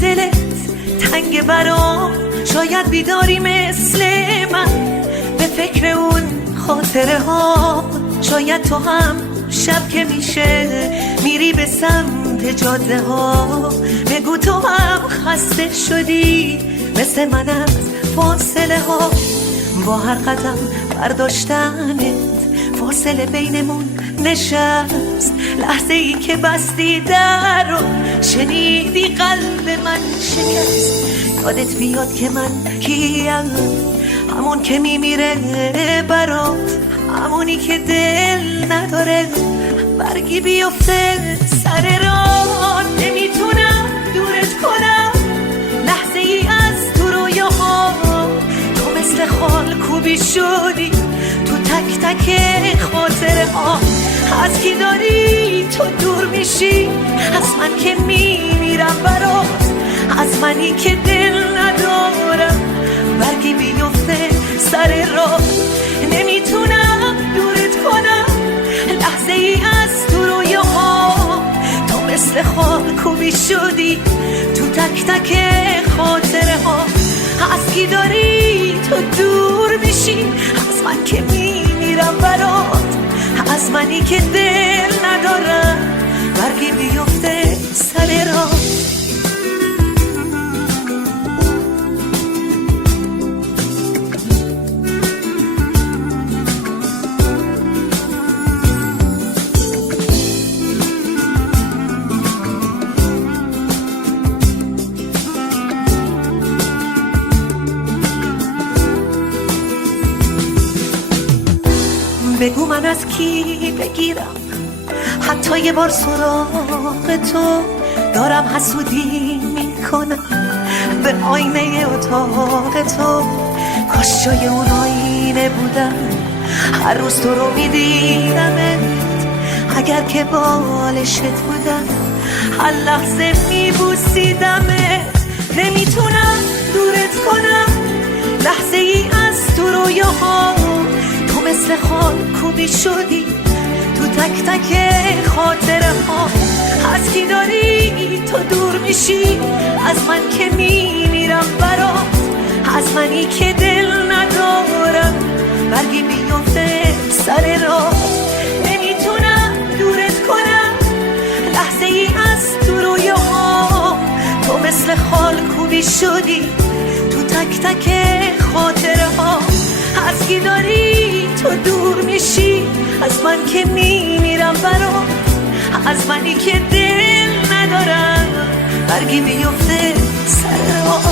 دلت تنگ برام، شاید بیداری مثل من به فکر اون خاطره ها. شاید تو هم شب که میشه میری به سمت جاده ها، بگو تو هم خسته شدی مثل من از فاصله ها. با هر قدم برداشتنت فاصله بینمون نشست، لحظه ای که بستی در رو شنیدی قلب من شکست. یادت بیاد که من کیم، همون که میمیره برات، همونی که دل نداره برگی بیفته سر راه. نمیتونم دورت کنم لحظه ای از تو رویاها، تو مثل خال کوبی شدی تو تک تک خاطره ها. از کی داری تو دور میشی؟ از من که میمیرم برات، از منی که دل ندارم برگی بیفته سر راه. نمیتونم دورت کنم لحظه ای از تو رویاها، تو مثل خال کوبی شدی تو تک تک خاطره ها. از کی داری تو دور میشی؟ از من که میمیرم برات، از منی که دل ندارم برگی بیفته سر راه. بگو من از کی بگیرم حتی یه بار سراغ تو، دارم حسودی میکنم به آینه اتاق تو. کاش جای اون آینه بودم، هر روز تو رو میدیدمت، اگر که بالشت بودم هر لحظه میبوسیدمت. نمیتونم دورت کنم لحظه ای از تو رویاها، تو مثل خال کوبی شدی تو تک تک خاطره ها. از کی داری تو دور میشی؟ از من که میمیرم برات، از منی که دل ندارم برگی بیفته سر راه. نمیتونم دورت کنم لحظه ای از تو رویاها، تو مثل خال کوبی شدی تو تک تک خاطره ها. از کی داری تو دور میشی؟ از من که میمیرم برات، از منی که دل ندارم برگی بیفته سر راه.